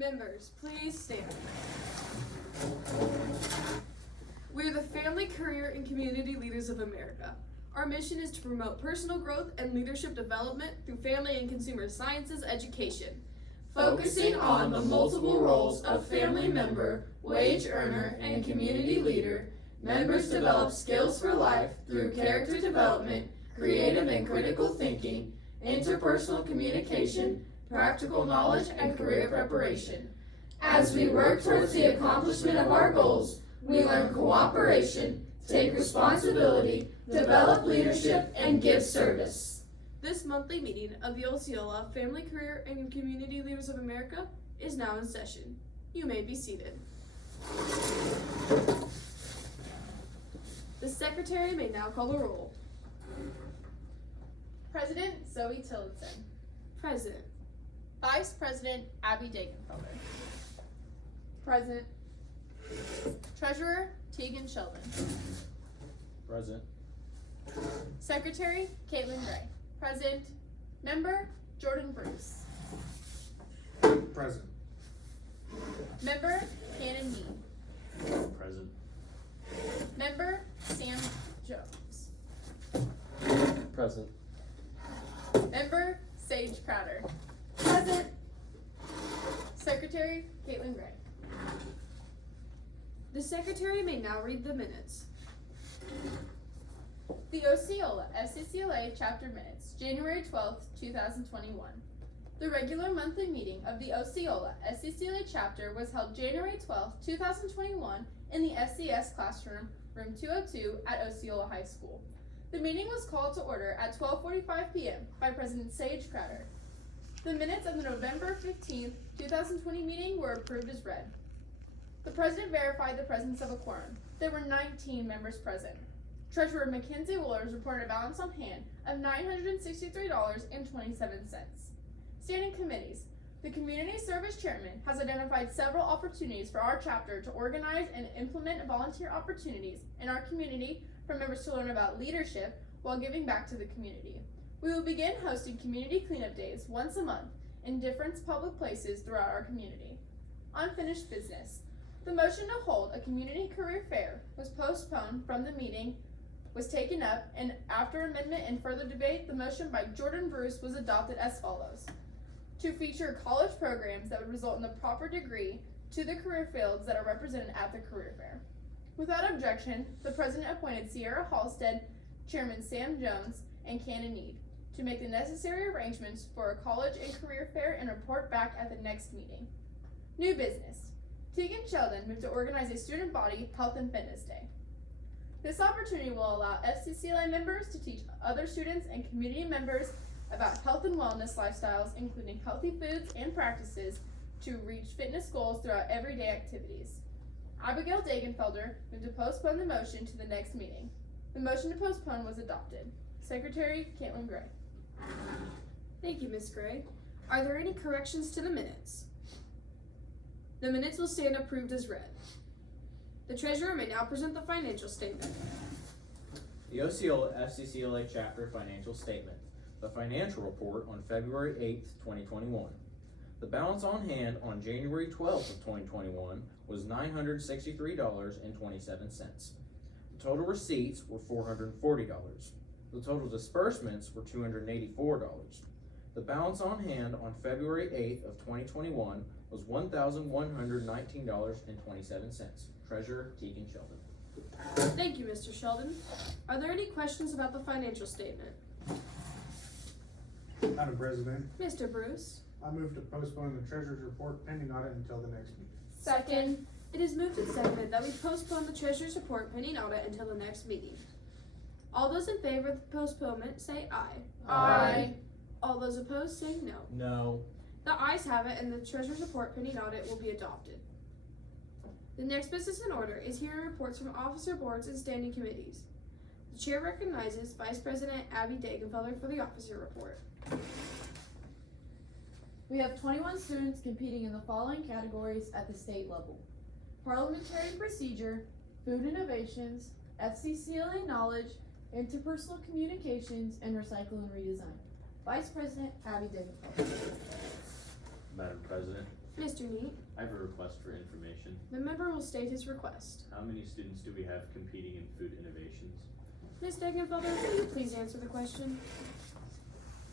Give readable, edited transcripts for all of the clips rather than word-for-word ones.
Members, please stand. We are the Family, Career, and Community Leaders of America. Our mission is to promote personal growth and leadership development through family and consumer sciences education, focusing on the multiple roles of family member, wage earner, and community leader. Members develop skills for life through character development, creative and critical thinking, interpersonal communication, practical knowledge, and career preparation. As we work towards the accomplishment of our goals, we learn cooperation, take responsibility, develop leadership, and give service. This monthly meeting of the Osceola Family, Career, and Community Leaders of America is now in session. You may be seated. The Secretary may now call the roll. President Zoe Tillotson. Present. Vice President Abby Dagenfelder. Present. Treasurer Tegan Sheldon. Present. Secretary Caitlin Gray. Present. Member Jordan Bruce. Present. Member Cannon Mead. Present. Member Sam Jones. Present. Member Sage Crowder. Present. Secretary Caitlin Gray. The Secretary may now read the minutes. The Osceola FCCLA Chapter Minutes, January 12th, 2021. The regular monthly meeting of the Osceola FCCLA Chapter was held January 12th, 2021 in the FCS classroom, room 202 at Osceola High School. The meeting was called to order at 12:45 p.m. by President Sage Crowder. The minutes of the November 15th, 2020 meeting were approved as read. The President verified the presence of a quorum. There were 19 members present. Treasurer Mackenzie Woolers reported a balance on hand of $963.27. Standing committees. The Community Service Chairman has identified several opportunities for our chapter to organize and implement volunteer opportunities in our community for members to learn about leadership while giving back to the community. We will begin hosting community cleanup days once a month in different public places throughout our community. Unfinished business. The motion to hold a community career fair was postponed from the meeting was taken up, and after amendment and further debate, the motion by Jordan Bruce was adopted as follows. To feature college programs that would result in the proper degree to the career fields that are represented at the career fair. Without objection, the President appointed Sierra Halstead, Chairman Sam Jones, and Cannon Mead to make the necessary arrangements for a college and career fair and report back at the next meeting. New business. Tegan Sheldon moved to organize a student body health and fitness day. This opportunity will allow FCCLA members to teach other students and community members about health and wellness lifestyles, including healthy foods and practices to reach fitness goals throughout everyday activities. Abigail Dagenfelder moved to postpone the motion to the next meeting. The motion to postpone was adopted. Secretary Caitlin Gray. Thank you, Ms. Gray. Are there any corrections to the minutes? The minutes will stand approved as read. The Treasurer may now present the financial statement. The Osceola FCCLA Chapter Financial Statement. The financial report on February 8th, 2021. The balance on hand on January 12th of 2021 was $963.27. The total receipts were $440. The total disbursements were $284. The balance on hand on February 8th of 2021 was $1,119.27. Treasurer Tegan Sheldon. Thank you, Mr. Sheldon. Are there any questions about the financial statement? Madam President, Mr. Bruce? I move to postpone the treasurer's report pending audit until the next meeting. Second. It is moved and seconded that we postpone the Treasurer's report pending audit until the next meeting. All those in favor of the postponement say aye. Aye. All those opposed say no. No. The ayes have it, and the Treasurer's report pending audit will be adopted. The next business in order is hearing reports from officer boards and standing committees. The Chair recognizes Vice President Abby Dagenfelder for the officer report. We have 21 students competing in the following categories at the state level: Parliamentary Procedure, Food Innovations, FCCLA Knowledge, Interpersonal Communications, and Recycle and Redesign. Vice President Abby Dagenfelder. Madam President, Mr. Neat, I have a request for information. the member will state his request. How many students do we have competing in food innovations? Ms. Degenfelder, will you please answer the question?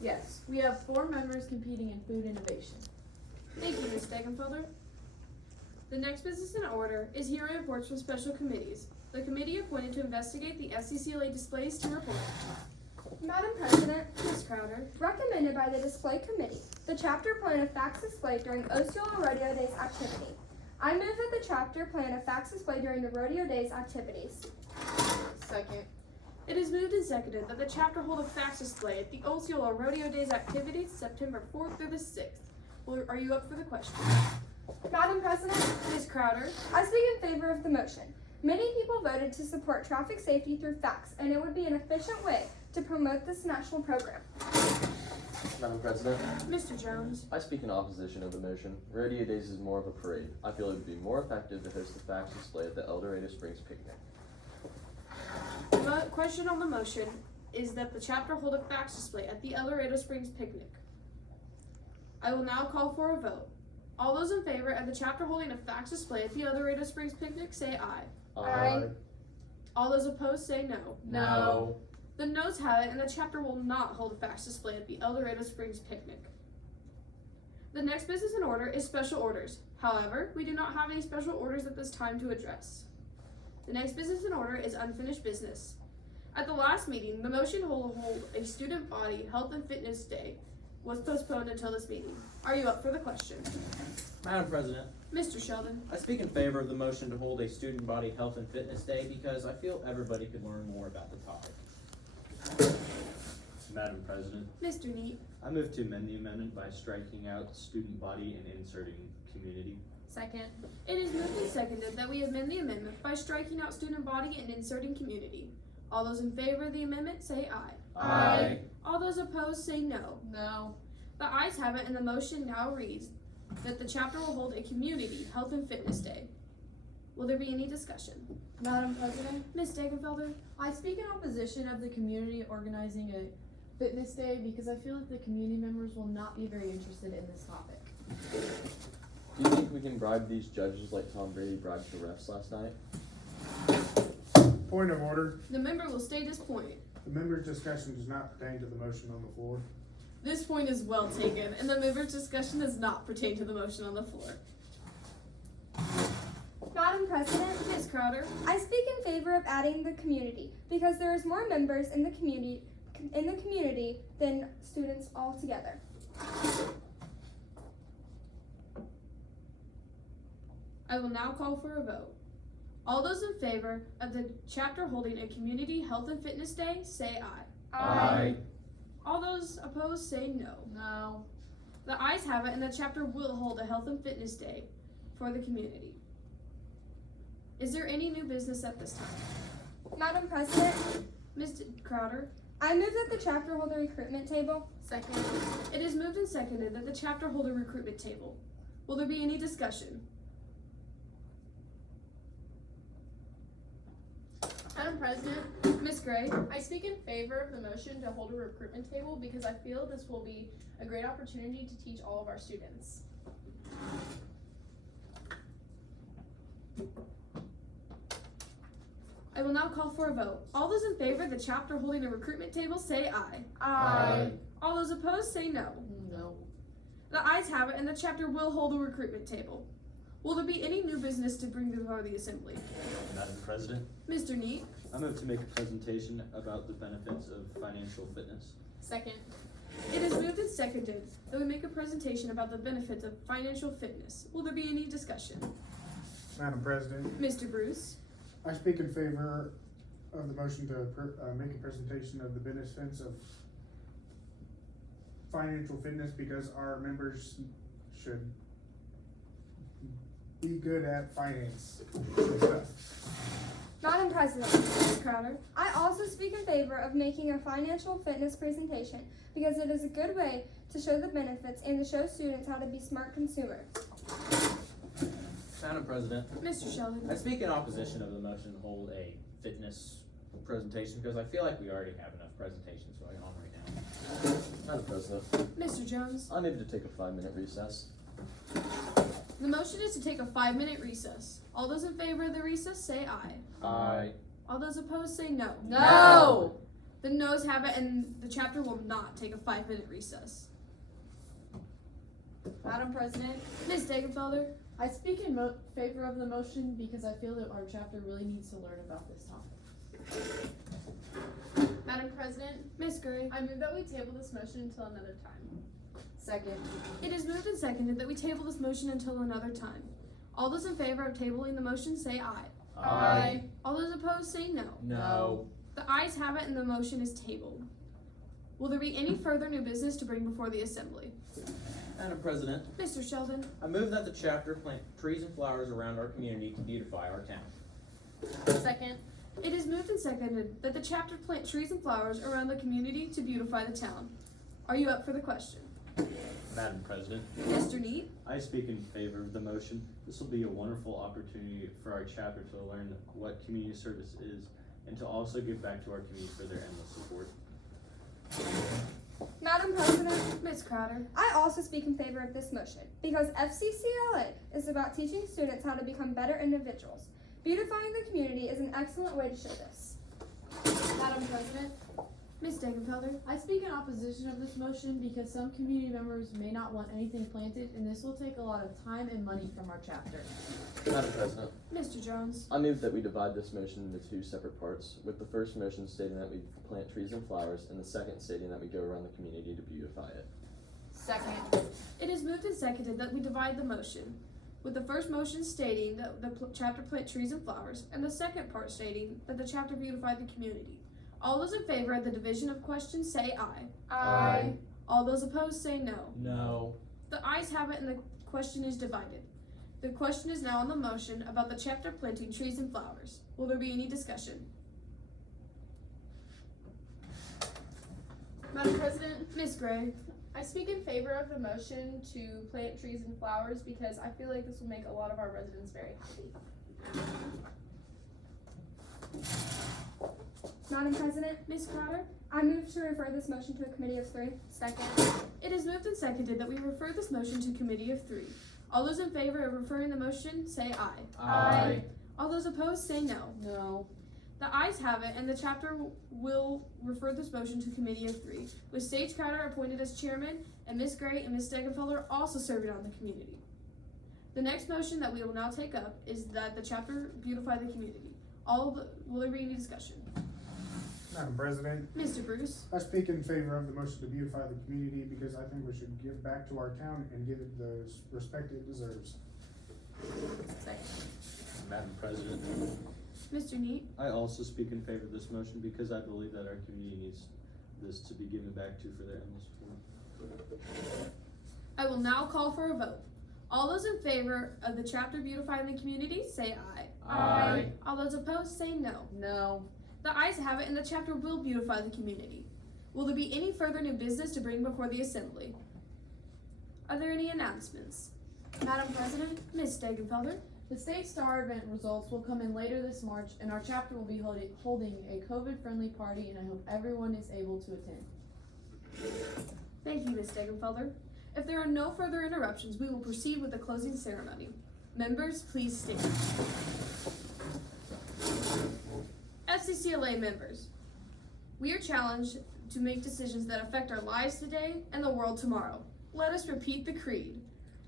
Yes, we have 4 members competing in food innovation. Thank you, Ms. Degenfelder. The next business in order is hearing reports from special committees. The committee appointed to investigate the FCCLA displays to report. Madam President, Ms. Crowder, recommended by the Display Committee, the chapter plan a fax display during Osceola Rodeo Days activity. I move that the chapter plan a fax display during the Rodeo Days activities. Second. it is moved and seconded that the chapter hold a fax display at the Osceola Rodeo Days activities September 4th through the 6th. Are you up for the question? Madam President, Ms. Crowder, I speak in favor of the motion. Many people voted to support traffic safety through fax, and it would be an efficient way to promote this national program. Madam President, Mr. Jones, I speak in opposition of the motion. Rodeo Days is more of a parade. I feel it would be more effective to host the fax display at the El Dorado Springs picnic. the question on the motion is that the chapter hold a fax display at the El Dorado Springs picnic. I will now call for a vote. All those in favor of the chapter holding a fax display at the El Dorado Springs picnic say aye. Aye. All those opposed say no. No. The noes have it, and the chapter will not hold a fax display at the El Dorado Springs picnic. The next business in order is special orders. However, we do not have any special orders at this time to address. The next business in order is unfinished business. At the last meeting, the motion to hold a student body health and fitness day was postponed until this meeting. Are you up for the question? Madam President, Mr. Sheldon, I speak in favor of the motion to hold a student body health and fitness day because I feel everybody could learn more about the topic. Madam President, Mr. Neat, I move to amend the amendment by striking out student body and inserting community. Second. it is moved and seconded that we amend the amendment by striking out student body and inserting community. All those in favor of the amendment say aye. Aye. All those opposed say no. No. The ayes have it, and the motion now reads that the chapter will hold a community health and fitness day. Will there be any discussion? Madam President, Ms. Degenfelder? I speak in opposition of the community organizing a fitness day because I feel that the community members will not be very interested in this topic. Do you think we can bribe these judges like Tom Brady bribed the refs last night? Point of order, The member will state his point. the member's discussion does not pertain to the motion on the floor. This point is well taken, and the member's discussion does not pertain to the motion on the floor. Madam President, Ms. Crowder? I speak in favor of adding the community because there is more members in the community than students altogether. I will now call for a vote. All those in favor of the chapter holding a community health and fitness day say aye. Aye. All those opposed say no. No. The ayes have it, and the chapter will hold a health and fitness day for the community. Is there any new business at this time? Madam President, Ms. Crowder? I move that the chapter hold a recruitment table. Second. It is moved and seconded that the chapter hold a recruitment table. Will there be any discussion? Madam President, Ms. Gray? I speak in favor of the motion to hold a recruitment table because I feel this will be a great opportunity to teach all of our students. I will now call for a vote. All those in favor of the chapter holding a recruitment table say aye. Aye. All those opposed say no. No. The ayes have it, and the chapter will hold a recruitment table. Will there be any new business to bring before the assembly? Madam President, Mr. Neat? I move to make a presentation about the benefits of financial fitness. Second. It is moved and seconded that we make a presentation about the benefits of financial fitness. Will there be any discussion? Madam President, Mr. Bruce? I speak in favor of the motion to make a presentation of the benefits of financial fitness because our members should be good at finance. Madam President, Ms. Crowder? I also speak in favor of making a financial fitness presentation because it is a good way to show the benefits and to show students how to be smart consumers. Madam President, Mr. Sheldon? I speak in opposition of the motion to hold a fitness presentation because I feel like we already have enough presentations going on right now. Madam President, Mr. Jones? I move to take a 5-minute recess. The motion is to take a 5-minute recess. All those in favor of the recess say aye. Aye. All those opposed say no. No! The noes have it, and the chapter will not take a 5-minute recess. Madam President, Ms. Degenfelder, I speak in favor of the motion because I feel that our chapter really needs to learn about this topic. Madam President, Ms. Gray. I move that we table this motion until another time. Second. It is moved and seconded that we table this motion until another time. All those in favor of tabling the motion say aye. Aye. All those opposed say no. No. The ayes have it and the motion is tabled. Will there be any further new business to bring before the assembly? Madam President, Mr. Sheldon, I move that the chapter plant trees and flowers around our community to beautify our town. Second. it is moved and seconded that the chapter plant trees and flowers around the community to beautify the town. Are you up for the question? Madam President, Mr. Neat? I speak in favor of the motion. This will be a wonderful opportunity for our chapter to learn what community service is and to also give back to our community for their endless support. Madam President, Ms. Crowder? I also speak in favor of this motion because FCCLA is about teaching students how to become better individuals. Beautifying the community is an excellent way to show this. Madam President, Ms. Degenfelder? I speak in opposition of this motion because some community members may not want anything planted, and this will take a lot of time and money from our chapter. Madam President, Mr. Jones? I move that we divide this motion into two separate parts, with the first motion stating that we plant trees and flowers, and the second stating that we go around the community to beautify it. Second. It is moved and seconded that we divide the motion, with the first motion stating that the chapter plant trees and flowers, and the second part stating that the chapter beautify the community. All those in favor of the division of questions say aye. Aye. All those opposed say no. No. The ayes have it and the question is divided. The question is now on the motion about the chapter planting trees and flowers. Will there be any discussion? Madam President, Ms. Gray? I speak in favor of the motion to plant trees and flowers because I feel like this will make a lot of our residents very happy. Madam President, Ms. Crowder? I move to refer this motion to a committee of 3. Second. It is moved and seconded that we refer this motion to committee of 3. All those in favor of referring the motion say aye. Aye. All those opposed say no. No. The ayes have it and the chapter will refer this motion to committee of 3, with Sage Crowder appointed as chairman and Ms. Gray and Ms. Degenfelder also serving on the community. The next motion that we will now take up is that the chapter beautify the community. Will there be any discussion? Madam President, Mr. Bruce? I speak in favor of the motion to beautify the community because I think we should give back to our town and give it the respect it deserves. Madam President, Mr. Neat? I also speak in favor of this motion because I believe that our community needs this to be given back to for their endless support. I will now call for a vote. All those in favor of the chapter beautifying the community say aye. Aye. All those opposed say no. No. The ayes have it and the chapter will beautify the community. Will there be any further new business to bring before the assembly? Are there any announcements? Madam President, Ms. Degenfelder? The State Star event results will come in later this March, and our chapter will be holding a COVID-friendly party, and I hope everyone is able to attend. Thank you, Ms. Degenfelder. If there are no further interruptions, we will proceed with the closing ceremony. Members, please stand. FCCLA members, we are challenged to make decisions that affect our lives today and the world tomorrow. Let us repeat the creed.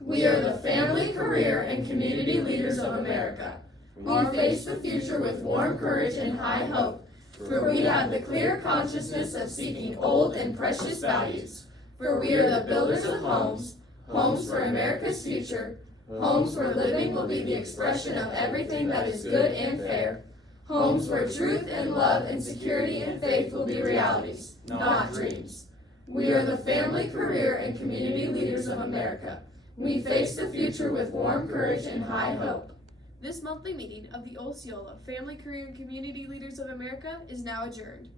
We are the family, career, and community leaders of America. We face the future with warm courage and high hope, for we have the clear consciousness of seeking old and precious values. For we are the builders of homes, homes for America's future, homes where living will be the expression of everything that is good and fair, homes where truth and love and security and faith will be realities, not dreams. We are the family, career, and community leaders of America. We face the future with warm courage and high hope. This monthly meeting of the Osceola Family, Career, and Community Leaders of America is now adjourned.